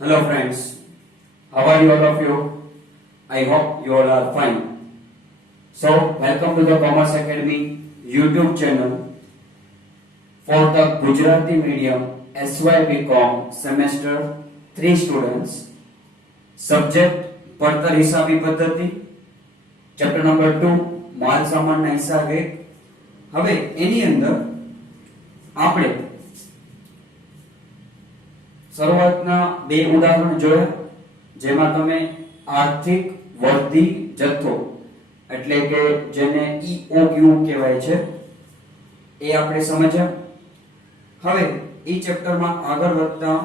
Hello friends, how are you all of you? I hope you all are fine. So, welcome to the Commerce Academy YouTube channel for the Gujarati medium SYBCom semester 3 students. Subject પડતર હિસાબી પદ્ધતિ, chapter number 2 માલ સામાનના હિસાબ 1. હવે એની અંદર આપણે શરૂઆતના બે ઉદાહરણ જોયા જેમાં તમે આર્થિક વર્ધી જથ્થો એટલે કે જેને EOQ કહેવાય છે એ આપણે સમજ્યા. હવે એ ચેપ્ટરમાં આગળ વધતા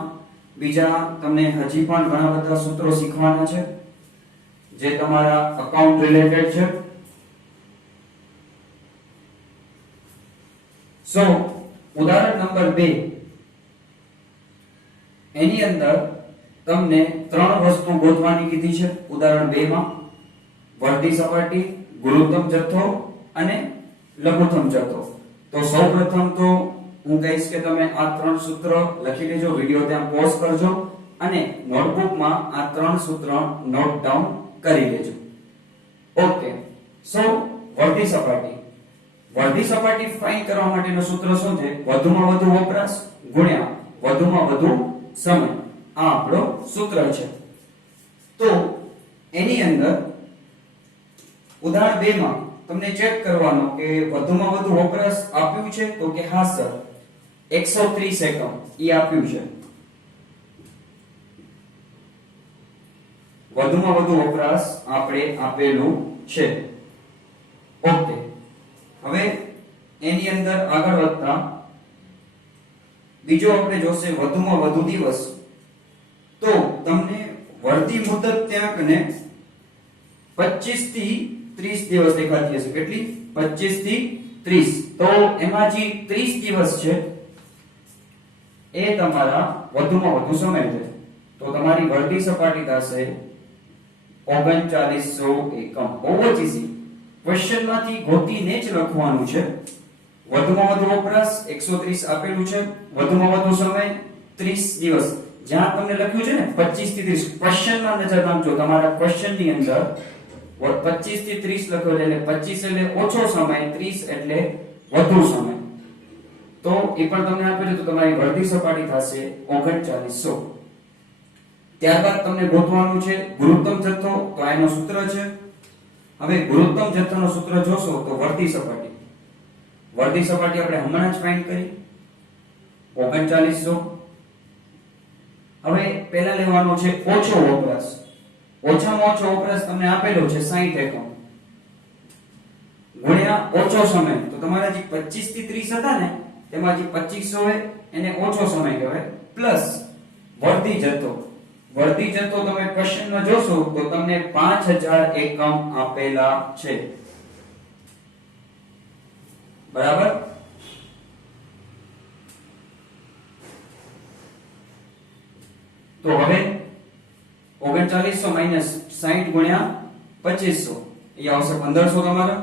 બીજા તમને હજી પણ ઘણા બધા સૂત્રો શીખવાના છે જે તમારા અકાઉન્ટ રિલેટેડ છે. સો ઉદાહરણ નંબર 2 એની અંદર તમને ત્રણ વસ્તુ ગોતવાની કીધી છે. ઉદાહરણ 2 માં વર્ધી સપાટી, ગુરુત્તમ જથ્થો અને લઘુત્તમ જથ્થો. તો સૌપ્રથમ તો હું કહીશ કે તમે આ ત્રણ સૂત્ર લખી લેજો, વિડિયો ત્યાં પોઝ કરજો અને નોટબુકમાં આ ત્રણ સૂત્ર નોટ ડાઉન કરી લેજો. ઓકે, સો વર્ધી સપાટી ફાઇન્ડ કરવા માટેનું સૂત્ર શું છે? વધુમાં વધુ વપરાશ ગુણ્યા વધુમાં વધુ સમય. આ આપણો સૂત્ર છે. તો એની અંદર ઉદાહરણ 2 માં તમને ચેક કરવાનો કે વધુમાં વધુ વપરાશ આપ્યું છે તો કે હા સર 130 એકમ ઈ આપ્યું છે. વધુમાં વધુ વપરાશ આપણે આપેલું છે. ઓકે, હવે એની અંદર આગળ વધતા બીજો આપણે જોશે વધુમાં વધુ દિવસ. તો તમને વર્ધી મુદત ત્યાં કને 25 થી 30 દિવસ દેખાતી હશે. કેટલી? 25 થી 30. તો એમાં જે 30 દિવસ છે એ તમારા વધુમાં વધુ સમય છે. તો તમારી વર્ધી સપાટી થશે 3900 એકમ. બહુ જ ઈઝી, ક્વેશ્ચન માંથી ગોતીને જ લખવાનું છે. વધુમાં વધુ વપરાશ 130 આપેલું છે, વધુમાં વધુ સમય 30 દિવસ. જ્યાં તમને લખ્યું છે ને 25 થી 30, ક્વેશ્ચનમાં નજર નાખજો. તમારા ક્વેશ્ચન ની અંદર 25 થી 30 લખ્યો એટલે 25 એટલે ઓછો સમય, 30 એટલે વધુ સમય. તો એ પણ તમને આપેલું તો તમારી વર્ધી સપાટી થશે 3900. ત્યારબાદ તમને ગોતવાનું છે ગુરુત્તમ જથ્થો. તો આનો સૂત્ર છે. હવે ગુરુત્તમ જથ્થાનો સૂત્ર જોશો તો વર્ધી સપાટી આપણે હમણાં જ ફાઇન્ડ કરી 3900. હવે પહેલા લેવાનો છે ઓછો વપરાશ. ઓછામાં ઓછો વપરાશ તમને આપેલો છે 60 એકમ ગુણ્યા ઓછો સમય. તો તમારા જે 25 થી 30 હતા ને તેમાં જે 2500 હોય એને ઓછો સમય કહેવાય, પ્લસ વર્ધી જથ્થો તમે ક્વેશ્ચનમાં જોશો તો તમને 5000 એકમ આપેલા છે. બરાબર? તો હવે 3900 માઈનસ 60 ગુણ્યા 2500 એ આવશે 1500 તમારો.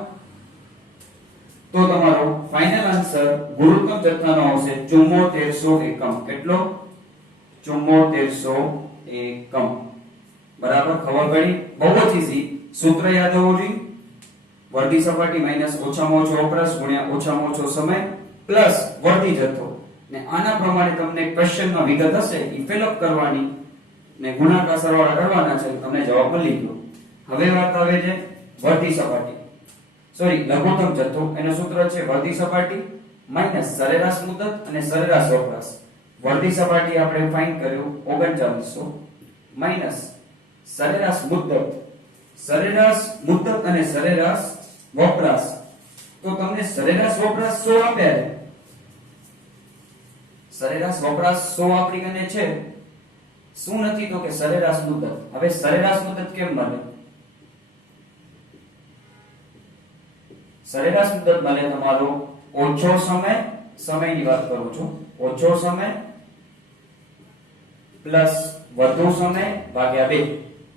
તો તમારો ફાઇનલ આન્સર ગુરુત્તમ જથ્થાનો આવશે 7400 એકમ. કેટલો? 7400 એકમ. બરાબર? ખબર પડી? બહુ જ ઈઝી. સૂત્ર યાદ હોવું જોઈએ. વર્ધી સપાટી માઈનસ ઓછામાં ઓછો વપરાશ ગુણ્યા ઓછામાં ઓછો સમય પ્લસ વર્ધી જથ્થો. ને આના પ્રમાણે તમને ક્વેશ્ચનમાં વિગત હશે એ ફિલ અપ કરવાની ને ગુણાકાર સરવાળા કરવાના છે. તમને જવાબ મળી ગયો. હવે વાત આવે છે વર્ધી સપાટી લઘુત્તમ જથ્થો. એનું સૂત્ર છે વર્ધી સપાટી માઈનસ સરેરાશ મુદત અને સરેરાશ વપરાશ. વર્ધી સપાટી આપણે ફાઇન્ડ કર્યું 3900 માઈનસ સરેરાશ મુદત અને સરેરાશ વપરાશ. તો તમને સરેરાશ વપરાશ 100 આપ્યા છે. સરેરાશ વપરાશ 100 આપણી કને છે. શું નથી તો કે સરેરાશ મુદત. હવે સરેરાશ મુદત કેમ મળે? સરેરાશ મુદત મળે તમારો ઓછો સમયની વાત કરું છું. ઓછો સમય પ્લસ વધુ સમય ભાગ્યા 2.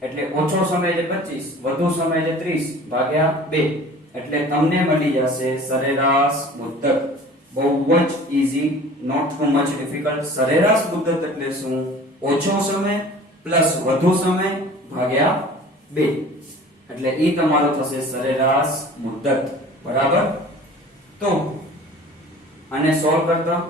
એટલે ઓછો સમય એટલે 25, વધુ સમય એટલે 30 ભાગ્યા 2. એટલે તમને મળી જશે સરેરાશ મુદત. બહુ જ easy, not too much difficult. સરેરાશ મુદત એટલે શું? ઓછો સમય પ્લસ વધુ સમય ભાગ્યા 2 એટલે ઈ તમારો થશે સરેરાશ મુદ્દત બરાબર। તો આને સોલ્વ કરતા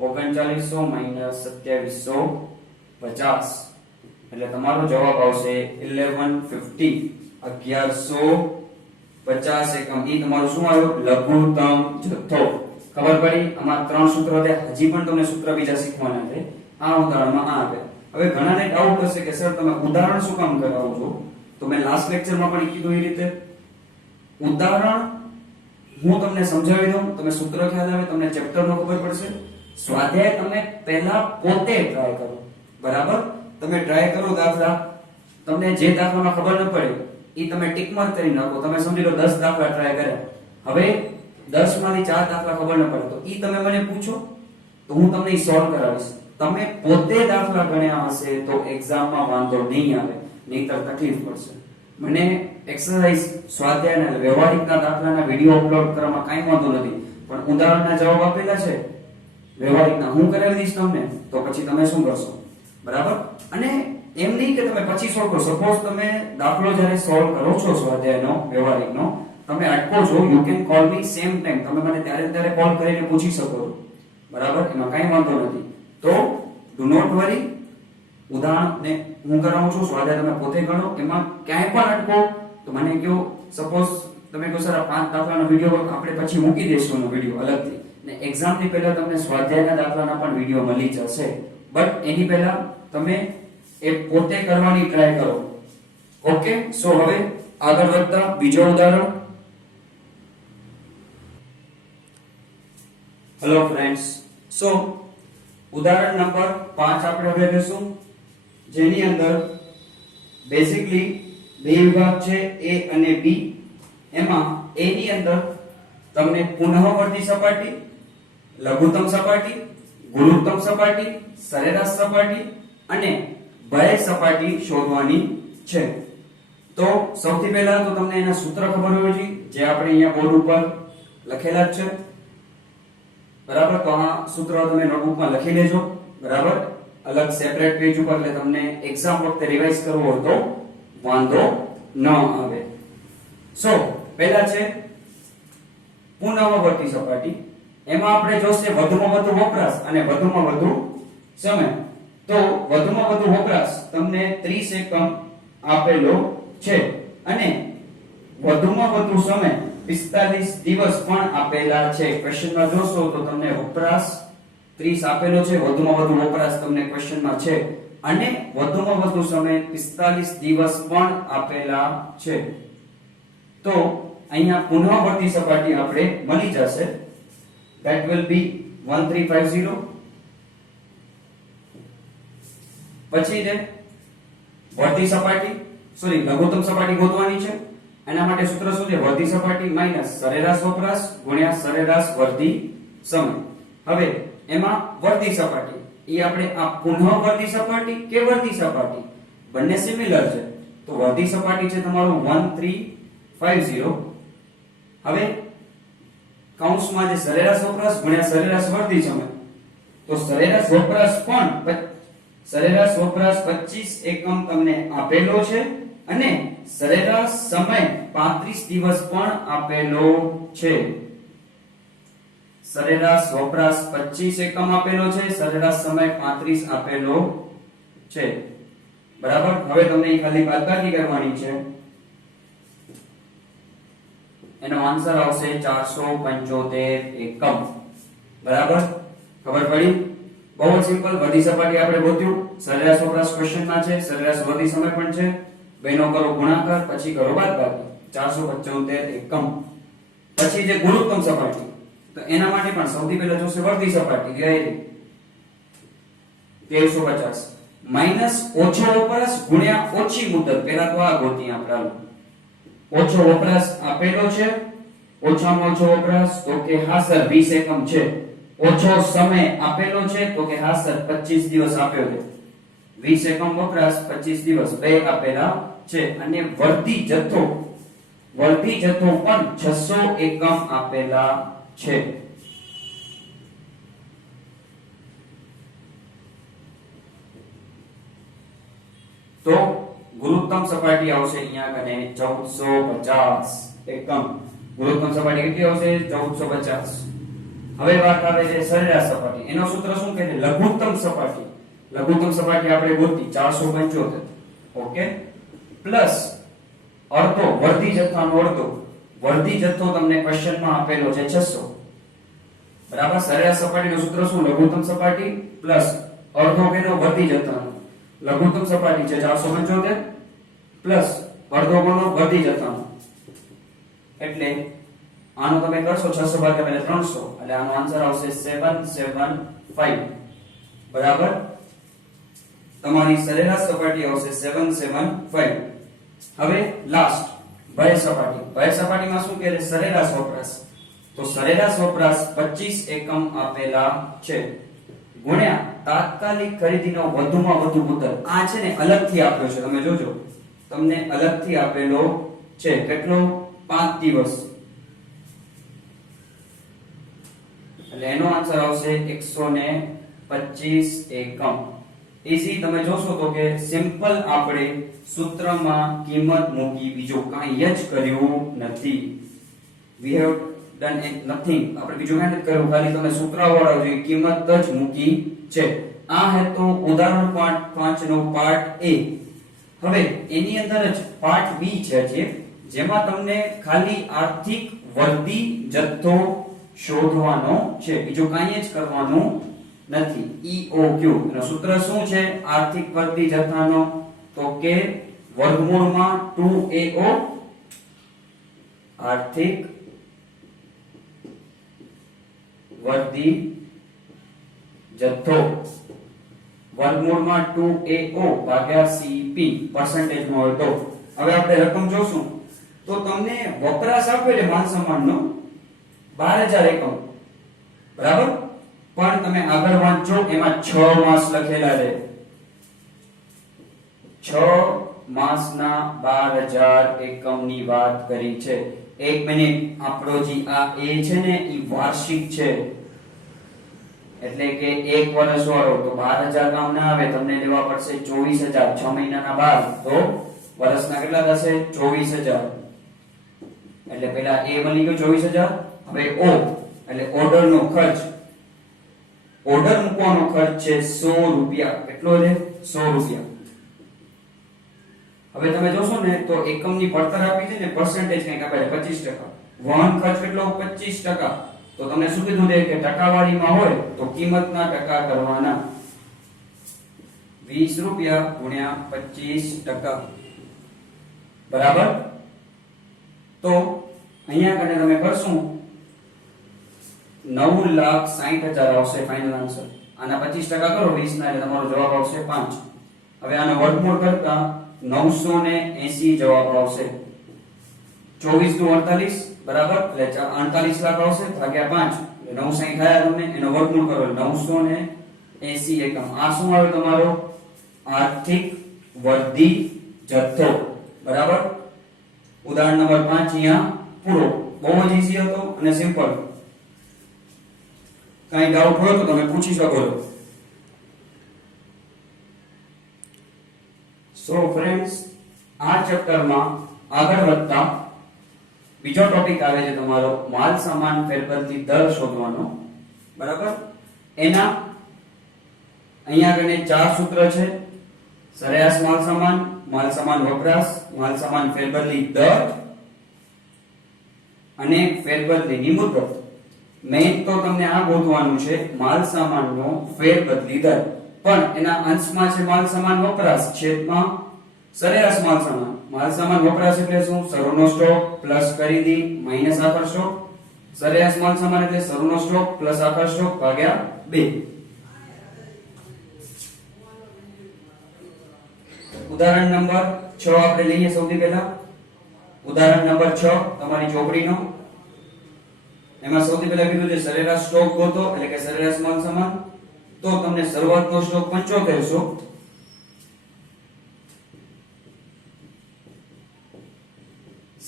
3900 માઈનસ 2750 એટલે તમારો જવાબ આવશે 1150 1150 એકમ। ઈ તમારું શું આવ્યું લઘુત્તમ જથ્થો। ખબર પડી? આમાં ત્રણ સૂત્રો છે, હજી પણ તમને સૂત્ર બીજા શીખવાના છે। આ ઉદાહરણમાં આ આવે। હવે ઘણાને ડાઉટ હશે કે સર તમે ઉદાહરણ શું કામ કરાવો છો? તો મેં લાસ્ટ લેક્ચરમાં પણ કીધું એ રીતે ઉદાહરણ હું તમને સમજાવી દઉં, તમે સૂત્ર ખ્યાલ આવે, તમને ચેપ્ટરનો ખબર પડશે। સ્વાધ્યાય તમે પહેલા પોતે ટ્રાય કરો બરાબર। તમે ટ્રાય કરો દાખલા, તમને જે દાખલામાં ખબર ન પડે ઈ તમે ટિક માર્ક કરી નાખો। તમે સમજી લો 10 દાખલા ટ્રાય કર્યા, હવે 10 માંથી 4 દાખલા ખબર ન પડે તો ઈ તમે મને પૂછો તો હું તમને ઈ સોલ્વ કરાવીશ। તમે પોતે દાખલા ગણ્યા હશે તો એક્ઝામમાં વાંધો નહીં આવે, નહીતર તકલીફ પડશે। મને એક્સરસાઇઝ સ્વાધ્યાયના વ્યવહારિકના દાખલાના વિડિયો અપલોડ કરવામાં કાંઈ વાંધો નથી, પણ ઉદાહરણના જવાબ આપેલા છે વ્યવહારિકના હું કરાવી દઈશ તમને, તો પછી તમે શું કરશો બરાબર। અને એમ નહીં કે તમે પછી સોલ્વ કરો, સપોઝ તમે દાખલો જ્યારે સોલ્વ કરો છો સ્વાધ્યાયનો વ્યવહારિકનો, તમે અટકો છો, you can call me same time, તમે મને ત્યારે કોલ કરીને પૂછી શકો છો બરાબર, એમાં કાંઈ વાંધો નથી। તો ડુ નોટ વરી, ઉદાહરણને હું કરાવું છું, સ્વાધ્યાય તમે પોતે ગણો, એમાં ક્યાંય પણ અટકો તો મને કહો। સપોઝ તમે કહો સર આ 5 દાખલાનો વિડિયો આપણે પછી મૂકી દઈશું એનો વિડિયો અલગથી, ને એક્ઝામ ની પહેલા તમને સ્વાધ્યાયના દાખલાના પણ વિડિયો મળી જશે, બટ એની પહેલા તમે એ પોતે કરવાની ટ્રાય કરો। ઓકે, સો હવે આગળ વધતા બીજો ઉદાહરણ। હેલો ફ્રેન્ડ્સ, સો ઉદાહરણ નંબર 5 આપણે હવે લેશું, જેની અંદર બેઝિકલી બે વિભાગ છે A અને B। એમાં A ની અંદર તમને પુનઃવર્તી સપાટી, લઘુત્તમ સપાટી, ગુણોત્તમ સપાટી, સરેરાશ સપાટી અને ભય સપાટી શોધવાની છે। તો સૌથી પહેલા તો તમને એના સૂત્ર ખબર હોવી જોઈએ, જે આપણે અહીંયા બોર્ડ ઉપર લખેલા જ છે બરાબર। તો આ સૂત્ર તમે નોટબુકમાં લખી લેજો બરાબર, અલગ સેપરેટ પેજ ઉપર, એટલે તમને એક્ઝામ વખતે રિવાઇઝ કરવો હોય તો વાંધો ન આવે। સો પહેલા છે પુનઃવર્તી સપાટી, એમાં આપણે જોશે વધુમાં વધુ વપરાશ અને વધુમાં વધુ સમય। તો વધુમાં વધુ વપરાશ તમને 30 એકમ આપેલો છે અને વધુમાં વધુ સમય 45 દિવસ પણ આપેલા છે। ક્વેશ્ચનમાં જોશો તો તમને વપરાશ 30 આપેલો છે, વધુમાં વધુ વપરાશ તમને ક્વેશ્ચનમાં છે અને વધુમાં વધુ સમય 45 દિવસ પણ આપેલા છે। તો અહીંયા પુનઃવર્તી સપાટી આપણે મળી જશે, that will be 1350। પછી છે વર્તી સપાટી, સોરી લઘુત્તમ સપાટી ગોતવાની છે। એના માટે સૂત્ર શું છે? વર્તી સપાટી માઈનસ સરેરાશ વપરાશ ગુણ્યા સરેરાશ વર્તી સમય। હવે એમાં વર્તી સપાટી એ આપણે આ પુનઃવર્તી સપાટી કે વર્તી સપાટી બંને સિમિલર છે, તો વર્તી સપાટી છે તમારું 1350। હવે કૌંસમાં જે સરેરાશ વપરાશ ગુણ્યા સરેરાશ વર્તી સમય, તો સરેરાશ વપરાશ 25 એકમ તમને આપેલો છે અને સરેરાશ સમય 35 દિવસ પણ આપેલો છે। સરેરાશ વપરાશ 25 એકમ આપેલો છે, સરેરાશ સમય 35 આપેલો છે બરાબર। હવે તમને ખાલી બાદબાકી કરવાની છે, એનો આન્સર આવશે 475 એકમ બરાબર। ખબર પડી? બહુ જ સિમ્પલ। વર્તી સપાટી આપણે ગોત્યું, સરેરાશ વપરાશ ક્વેશ્ચનમાં છે, સરેરાશ વર્તી સમય પણ છે, બેનો કરો ગુણાકાર પછી કરો બાદબાકી, 475 એકમ। પછી જે ગુણોત્તમ સપાટી, તો એના માટે પણ સૌથી પહેલા જોશે વર્તી સપાટી કે 1350 માઈનસ ઓછો વપરાશ ગુણ્યા ઓછી મુદત। પહેલા તો આ ગોતી આપણે, ઓછો વપરાશ આપેલો છે, ઓછામાં ઓછો વપરાશ તો કે હા સર 20 એકમ છે, ઓછો સમય આપેલો છે તો કે હા સર 25 દિવસ આપ્યો છે, 20 એકમ વપરાશ 25 દિવસ બે આપેલા છે, અને વર્તી જથ્થો પણ 600 એકમ આપેલા છે તો ગુરુત્તમ સપાટી આવશે અહીંયા કને 1450 એકમ. ગુરુત્તમ સપાટી કેટલી આવશે? 1450. હવે વાત આવે છે સરેરાશ સપાટી. એનો સૂત્ર શું કહે છે? લઘુત્તમ સપાટી. લઘુત્તમ સપાટી આપણે ગોતી 475. ઓકે, પ્લસ અડધો વર્ધી જથ્થાનો અડધો. વર્ધી જથ્થો તમને ક્વેશ્ચનમાં આપેલો છે 600. બરાબર. સરેરાશ સપાટીનું સૂત્ર શું? લઘુત્તમ સપાટી પ્લસ અડધો કેનો? વર્ધી જથ્થાનો. લઘુત્તમ સપાટી છે 475 પ્લસ અડધો કોનો? વર્ધી જથ્થાનો. એટલે આનો તમે કરશો 600 ભાગ્યા 300 એટલે આનો આન્સર આવશે 775. બરાબર. તમારી સરેરાશ સપાટી આવશે 775. હવે લાસ્ટ ભય સપાટી. ભય સપાટીમાં શું કહે છે? સરેરાશ વપરાશ. તો સરેરાશ વપરાશ 25 એકમ આપેલા છે ગુણ્યા તાત્કાલિક ખરીદીનો વધુમાં વધુ મુદ્દત. આ છે ને અલગથી આપ્યો છે, તમે જોજો, તમને અલગથી આપેલો છે. કેટલો? 5 દિવસ. એટલે એનો આન્સર આવશે 125 એકમ. ઈઝી. તમે જોશો તો કે સિમ્પલ આપણે સૂત્રમાં કિંમત મૂકી, બીજું કાંઈ જ કર્યું નથી. we have done nothing. આપણે બીજું કાંઈ નથી કર્યું, ખાલી તમે સૂત્ર વાળા જે કિંમત જ મૂકી છે. આ હે તો ઉદાહરણ પાઠ 5 નો પાર્ટ A. હવે એની અંદર જ પાર્ટ B છે જેમાં તમને ખાલી આર્થિક વર્ધી જથ્થો શોધવાનો છે, બીજું કાંઈ જ કરવાનું નથી. EOQ એનું સૂત્ર શું છે આર્થિક વર્ધી જથ્થાનો? તો કે વર્ગમૂળમાં 2AO આર્થિક વર્ધી જથ્થો વર્ગમૂળમાં 2AO ભાગ્યા CP પરસેન્ટેજ નો અડધો. હવે આપણે રકમ જોશું તો તમને વપરાશ આપે છે માલ સામાનનો 12000 એકમ. બરાબર. પણ તમે આગળ વાંચો એમાં 6 માસ લખેલા છે. 6 માસના 12000 એકમની વાત કરી છે. એક મિનિટ, આપણો જે આ A છે ને એ વાર્ષિક છે, એટલે કે એક વર્ષ વાળો. તો 12000 કામ ના આવે, તમને લેવા પડશે 24000. 6 મહિનાના 12 તો વર્ષના કેટલા થશે? 24000. એટલે પહેલા A બની ગયો 24000. હવે O એટલે ઓર્ડર નો ખર્ચ. ઓર્ડર મૂકવાનો ખર્ચ છે 100 રૂપિયા. કેટલો છે? 100 રૂપિયા. હવે તમે જોશો ને તો એકમની પડતર આપી છે ને પરસેન્ટેજ કંઈક આપે છે 25%. વહન ખર્ચ કેટલો? 25%. તો તમને શું કીધું છે કે ટકાવારીમાં હોય તો કિંમતના ટકા કરવાના. 20 રૂપિયા ગુણ્યા 25%. બરાબર. તો અહીંયા કને તમે કરશું 9,60,000 આવશે ફાઇનલ આન્સર. આના 25% કરો 20 ના એટલે તમારો જવાબ આવશે 5. હવે આનો વર્ગમૂળ કરતા 980 જવાબ આવશે. 24 * 48 બરાબર એટલે 48 લાખ આવશે ભાગ્યા 5 એટલે 960 થયા. તમને એનો વર્ગમૂળ કરો 980 એકમ. આ શું આવે તમારો? આર્થિક વર્ધી જથ્થો. બરાબર. ઉદાહરણ નંબર 5 અહીંયા પૂરો. બહુ જ ઈઝી હતો અને સિમ્પલ. કઈ ડાઉટ હોય તો તમે પૂછી શકો છો. સો ફ્રેન્ડ્સ, આ ચેપ્ટરમાં આગળ વધતા બીજો ટોપિક આવે છે તમારો માલ સામાન ફેરબદલી દર શોધવાનો. બરાબર. એના અહીંયા આગળ 4 સૂત્ર છે. સરેરાશ માલ સામાન વપરાશ, માલ સામાન ફેરબદલી દર અને ફેરબદલીની મુદત. મેઈન તો તમને આ ગોતવાનું છે માલ સામાનનો ફેરબદલી દર, પણ એના અંશમાં છે માલ સામાન વપરાશ, છેદમાં સરેરાશ માલ સામાન. માલ સામાન વપરાશ એટલે શું? શરૂનો સ્ટોક પ્લસ ખરીદી માઈનસ આખર સ્ટોક. સરેરાશ માલ સામાન એટલે શરૂનો સ્ટોક પ્લસ આખર સ્ટોક ભાગ્યા 2. ઉદાહરણ નંબર 6 આપણે લઈએ સૌથી પહેલા. ઉદાહરણ નંબર 6 તમારી ચોપડીનો. એમાં સૌથી પહેલા કીધું છે સરેરાશ સ્ટોક ગોતો એટલે કે સરેરાશ માલ સામાન. તો તમને શરૂઆતનો સ્ટોક 7500.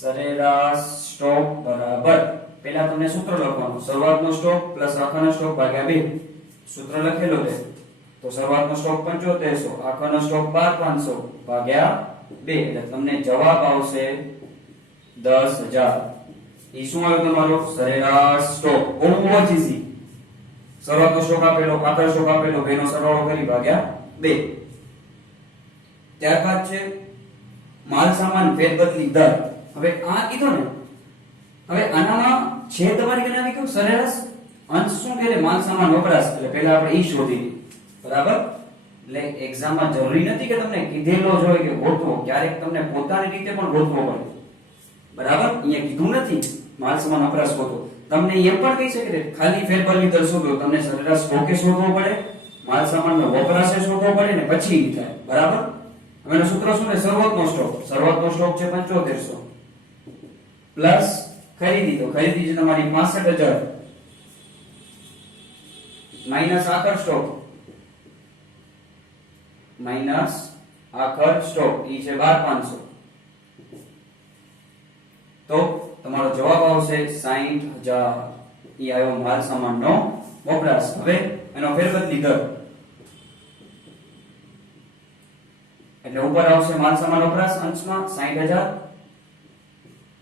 સરેરાશ સ્ટોક બરાબર પહેલા તમને સૂત્ર લખવાનું, શરૂઆતનો સ્ટોક પ્લસ આખાનો સ્ટોક ભાગ્યા 2. સૂત્ર લખેલો છે. તો શરૂઆતનો સ્ટોક 7500, આખરનો સ્ટોક 12500 ભાગ્યા 2 એટલે તમને જવાબ આવશે 10000. ઈ શું આવ્યો તમારો સરેરાશ સ્ટોક. બહુ જ ઈઝી. શરૂઆતનો સ્ટોક આપેલો, આખર સ્ટોક આપેલો, બેનો સરવાળો કરી ભાગ્યા 2. ત્યારબાદ છે માલ સામાન ફેરબદલી દર. હવે આ કીધો ને, હવે આનામાં છે તમારી કને આવી ગયું સરેરાશ, અંશ શું કહે માલ સામાન વપરાશ, એટલે પહેલા આપણે ઈ શોધી લઈએ. બરાબર. એટલે એક્ઝામમાં જરૂરી નથી કે તમને કીધેલો જ હોય કે ગોતવો, ક્યારેક તમને પોતાની રીતે પણ ગોતવો પડે. બરાબર. અહીંયા કીધું નથી માલ સામાન વપરાશ ગોતો, તમને એમ પણ કહી શકે ખાલી ફેરબદલી દર શોધો, તમને સરેરાશ સ્ટોકે શોધવો પડે, માલ સામાનનો વપરાશ શોધવો પડે ને પછી ઈ થાય. બરાબર. હવે એનું સૂત્ર શું છે? શરૂઆતનો સ્ટોક. શરૂઆતનો સ્ટોક છે 7500 પ્લસ ખરીદી, તો ખરીદી છે તમારી 65000 માઈનસ આખર સ્ટોક, માઈનસ આખર સ્ટોક ઈ છે 12500. તો તમારો જવાબ આવશે 60000. ઈ આવ્યો માલ સામાનનો વપરાશ. હવે એનો ફેરબદલી દર એટલે ઉપર આવશે માલ સામાન વપરાશ અંશમાં 60000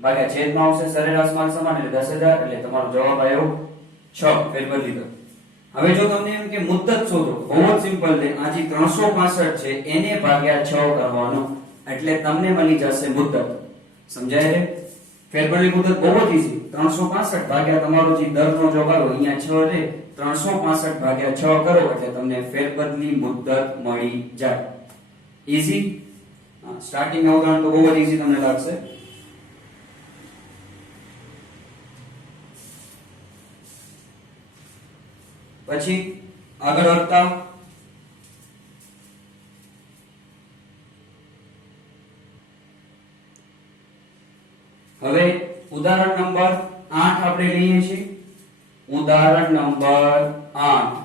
ભાગ્યા છેદમાં આવશે સરેરાશ માલ સામાન એટલે 10000, એટલે તમારો જવાબ આવ્યો 6 ફેરબદલી દર. હવે જો તમને એમ કે મુદ્દત શોધો, બહુ જ સિમ્પલ છે. આ જે 365 છે એને ભાગ્યા 6 કરવાનો એટલે તમને મળી જશે મુદ્દત. સમજાય રે? ફેરબદલી મુદ્દત બહુ જ ઈઝી. 365 ભાગ્યા તમારો જે દરનો જવાબ આવ્યો અહીંયા 6 રે, 365 ભાગ્યા 6 કરો એટલે તમને ફેરબદલી મુદ્દત મળી જાય. ઈઝી. સ્ટાર્ટિંગ ના ઉદાહરણ તો બહુ જ ઈઝી તમને લાગશે. પછી આગળ વધતા હવે ઉદાહરણ નંબર 8 આપણે લઈએ છીએ. ઉદાહરણ નંબર 8.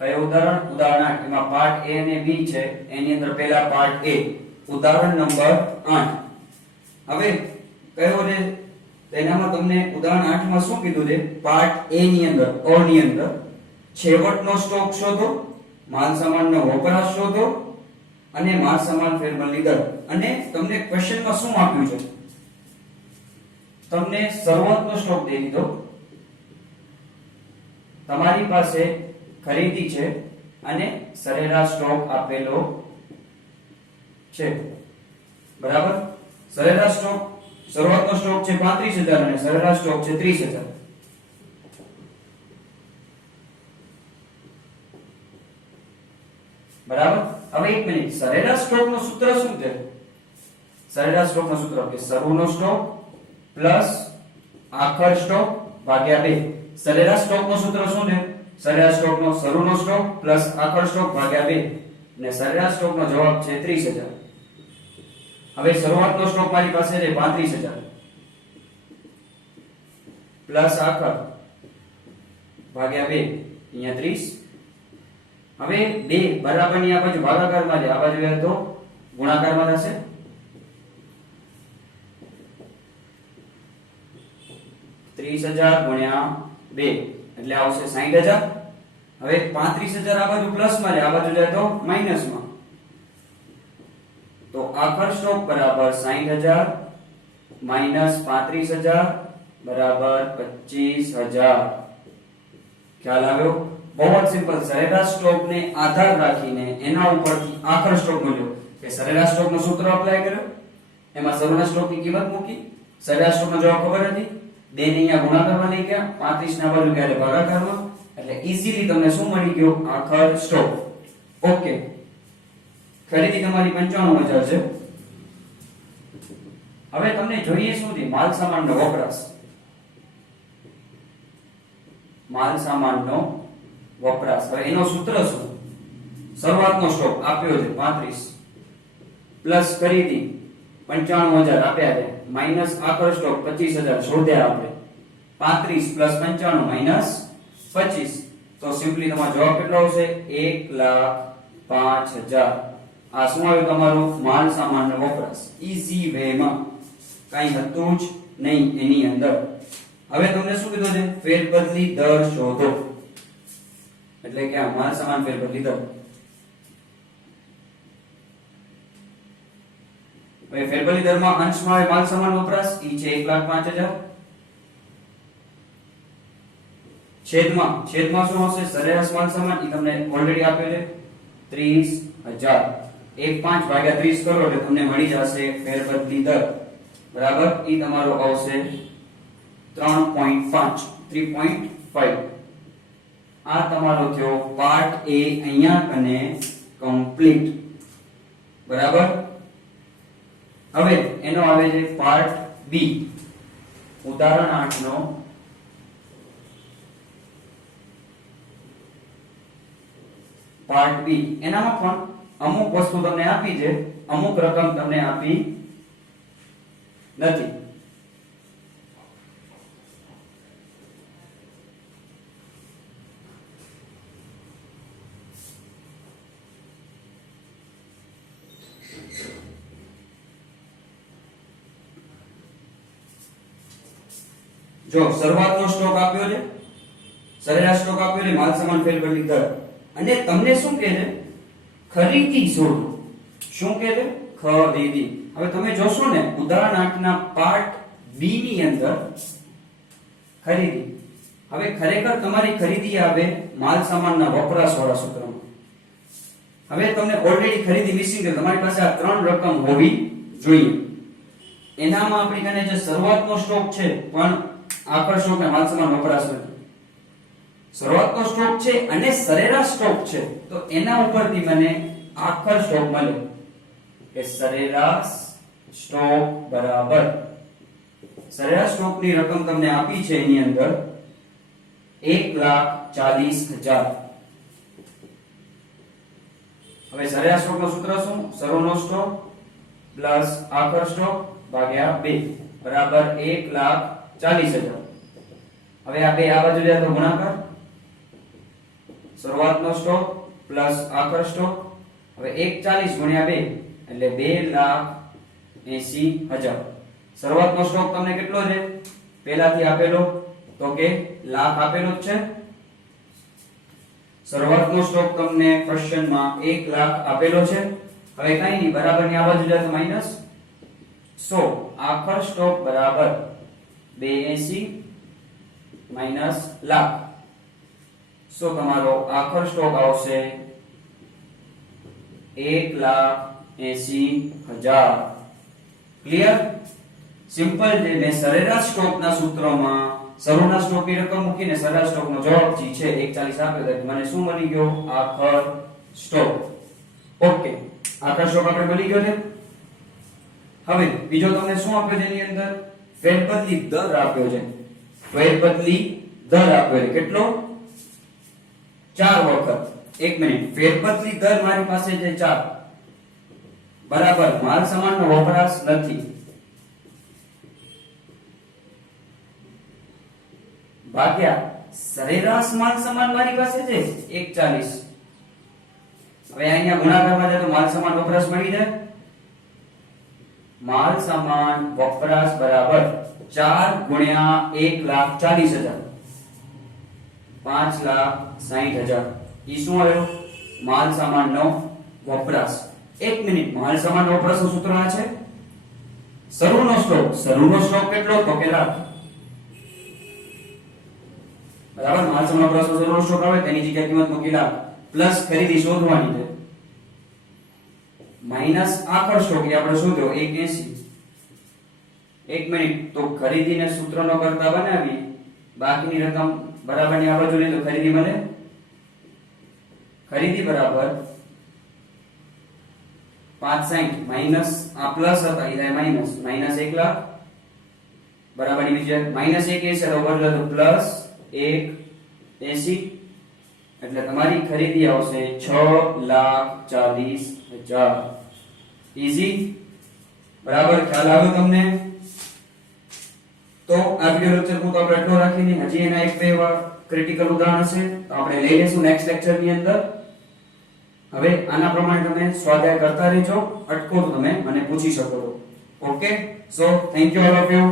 કયો ઉદાહરણ? ઉદાહરણ 8. એમાં પાર્ટ A અને B છે. એની અંદર પહેલા પાર્ટ A, ઉદાહરણ નંબર 8. હવે કયો છે? તેનામાં તમને ઉદાહરણ 8 માં શું કીધું છે? પાર્ટ A ની અંદર, અ ની અંદર છેવટનો સ્ટોક શોધો, માલ સામાનનો વપરાશ શોધો અને માલ સામાન ફેરબદલી દર. અને તમને ક્વેશ્ચનમાં શું આપ્યું છે? તમને શરૂઆતનો સ્ટોક દઈ દીધો, તમારી પાસે ખરીદી છે અને સરેરાશ સ્ટોક આપેલો છે. બરાબર. સરેરાશ સ્ટોક, શરૂઆતનો સ્ટોક છે 35000 અને સરેરાશ સ્ટોક છે 30000. બરાબર. હવે એક મિનિટ, સરેરાશ સ્ટોકનું સૂત્ર શું છે? સરેરાશ સ્ટોકનું સૂત્ર કે શરૂનો સ્ટોક પ્લસ આખર સ્ટોક ભાગ્યા 2. સરેરાશ સ્ટોકનું સૂત્ર શું છે? સરેરાશ સ્ટોકનો શરૂનો સ્ટોક પ્લસ આખર સ્ટોક ભાગ્યા 2 અને સરેરાશ સ્ટોકનો જવાબ છે 30000. હવે શરૂઆતનો સ્ટોક મારી પાસે છે 35000 પ્લસ આખર ભાગ્યા 2 અહીંયા 30. હવે 2 બરાબરની આ બાજુ ભાગાકારમાં છે, આ બાજુ આવે તો ગુણાકારમાં થશે. $30,000 ગુણ્યા 2 એટલે આવશે 60,000. હવે 35,000 આ બાજુ પ્લસમાં છે, આ બાજુ જાય તો માઈનસમાં. તો આખર સ્ટોક બરાબર 60,000 માઈનસ 35,000 બરાબર 25,000. ખ્યાલ આવ્યો? બહુ જ સિમ્પલ. સરેરાશ સ્ટોકને આધાર રાખીને એના ઉપરથી આખર સ્ટોક મળ્યો કે સરેરાશ સ્ટોકનો સૂત્ર અપ્લાય કર્યો, એમાં સરેરાશ સ્ટોકની કિંમત મૂકી, સરેરાશ સ્ટોકનો જવાબ ખબર હતી, 2 ને અહીંયા ગુણાકારમાં લઈ ગયા, 35 ના બાજુ ક્યારે ભાગાકારમાં, એટલે ઈઝીલી તમને શું મળી ગયો? આખર સ્ટોક. ઓકે. ખરીદી તમારી 95,000 છે. હવે તમને જોઈએ શું છે? માલ સામાનનો વપરાશ. માલ સામાનનો વપરાશ. હવે એનો સૂત્ર શું? શરૂઆતનો સ્ટોક આપ્યો છે 35 પ્લસ ખરીદી 95,000 આપ્યા છે માઈનસ આખર સ્ટોક 25,000 શોધ્યા આપણે. 35 પ્લસ 95 માઈનસ 25. તો સિમ્પલી તમારો જવાબ કેટલો આવશે? 1,05,000. આ શું આવ્યું તમારું? માલ સામાનનો વપરાશ. ઈઝી વેમાં કાઈ હતું જ નહીં એની અંદર. હવે તમને શું કીધું છે? ફેરબદલી દર શોધો. એટલે કે આ માલ સામાન ફેરબદલી દર. હવે ફેરબદલી દરમાં અંશમાં આવે માલ સામાન વપરાશ ઈ છે 1,05,000 છેદમાં શું હશે સરેરાશ માલ સામાન ઈ તમને ઓલરેડી આપેલ છે 30,000 1.5 ભાગ્યા 30 કરો એટલે તમને મળી જશે ફેરબદલી દર બરાબર ઈ તમારો આવશે 3.5 આ તમારો થયો પાર્ટ એ અહીંયા કને કમ્પ્લીટ બરાબર. હવે એનો આવે છે પાર્ટ બી ઉદાહરણ 8 નો પાર્ટ બી. એનામાં પણ અમુક વસ્તુ તમને આપી છે અમુક રકમ તમને આપી નથી. જો શરૂઆતનો સ્ટોક આપ્યો છે સરેરાશ સ્ટોક આપ્યો છે માલ સામાન ફેરબદલી દર અને તમને શું કહે છે ખરીદી શોધો. શું કહે છે ખરીદી. હવે તમે જોશો ને ઉદાહરણ 8 ના પાર્ટ બી ની અંદર ખરીદી. હવે ખરેખર તમારી ખરીદી આવે માલ સામાનના વપરાશવાળા સૂત્રમાં. હવે તમને ઓલરેડી ખરીદી મિસિંગ છે તમારી પાસે આ ત્રણ રકમ હોવી જોઈએ. એનામાં આપણી કને જે શરૂઆતનો સ્ટોક છે પણ આખર સ્ટોક ને માલ સામાન વપરાશ નથી. શરૂઆતનો સ્ટોક છે અને સરેરાશ સ્ટોક છે તો એના ઉપરથી મને આખર સ્ટોક મળે કે સરેરાશ સ્ટોક બરાબર સરેરાશ સ્ટોકની રકમ તમને આપી છે એની અંદર 1,40,000. હવે સરેરાશ સ્ટોકનું સૂત્ર શું શરૂનો સ્ટોક પ્લસ આખર સ્ટોક ભાગ્યા 2 બરાબર 1,40,000. હવે આ બે આ બાજુ જાય તો ગુણાકાર શરૂઆતનો સ્ટોક પ્લસ આખર સ્ટોક. હવે 1,40 ગુણ્યા 2 એટલે 2,80,000. શરૂઆતનો સ્ટોક તમને કેટલો છે પહેલાથી આપેલો તો કે લાખ આપેલો જ છે. શરૂઆતનો સ્ટોક તમને ક્વેશ્ચનમાં 1 લાખ આપેલો છે. હવે કઈ નહીં બરાબરની આ બાજુ જાય તો માઈનસ 100. આખર સ્ટોક બરાબર 280 માઈનસ લાખ. સો તમારો આખર સ્ટોક આવશે 1,80,000. ક્લિયર સિમ્પલ છે. મેં સરેરાશ સ્ટોકના સૂત્રમાં શરૂના સ્ટોકની રકમ મૂકીને સરેરાશ સ્ટોકનો જવાબ જે છે 1,40 આપ્યો તો મને શું મળી ગયો આખર સ્ટોક. ઓકે આખર સ્ટોક આપણે મળી ગયો છે. હવે બીજો તમને શું આપ્યો છે એની અંદર ફેરબદલી દર આપ્યો છે. ફેરબદલી દર આપ્યો છે કેટલો 4 વખત. એક મિનિટ ફેરબદલી દર મારી પાસે છે 4 બરાબર માલ સામાનનો વપરાશ નથી ભાગ્યા સરેરાશ માલ સામાન મારી પાસે છે 1,40. હવે અહીંયા ગુણાકારમાં જાય તો માલ સામાન વપરાશ મળી જાય. માલ સામાન વપરાશ બરાબર 4 ગુણ્યા 1,40,000 5,60,000. ઈ શું આવ્યો માલ સામાનનો વપરાશ. એક મિનિટ માલ સામાનનો વપરાશનું સૂત્ર આ છે શરૂનો સ્ટોક કેટલો તો કે લાખ બરાબર. માલ સામાન વપરાશનો શરૂનો સ્ટોક આવે તેની જગ્યાએ કિંમત મૂકી લાખ પ્લસ ખરીદી શોધવાની છે માઈનસ આખર સ્ટોક એ આપણે શોધ્યો 180. એક મિનિટ તો ખરીદીને સૂત્રનો કરતા બનાવી બાકીની રકમ બરાબરની આ બાજુ લઈ તો ખરીદી મળે. ખરીદી બરાબર 560 માઈનસ આ પ્લસ હતા એ માઈનસ 1 લાખ બરાબરની બીજી માઈનસ 1 છે તો બદલો તો પ્લસ 180 એટલે તમારી ખરીદી આવશે 6,40,000. ઈઝી બરાબર ખ્યાલ આવ્યો તમને. તો આ વિડિયો લેક્ચર હું તો આપણે એટલો રાખીને હજી એના એક બે ક્રિટિકલ ઉદાહરણ છે તો આપણે લઈ લેશું નેક્સ્ટ લેક્ચર ની અંદર. હવે આના પ્રમાણે તમે સ્વાધ્યાય કરતા રહેજો. અટકો તો તમે મને પૂછી શકો છો. Okay so thank you all of you.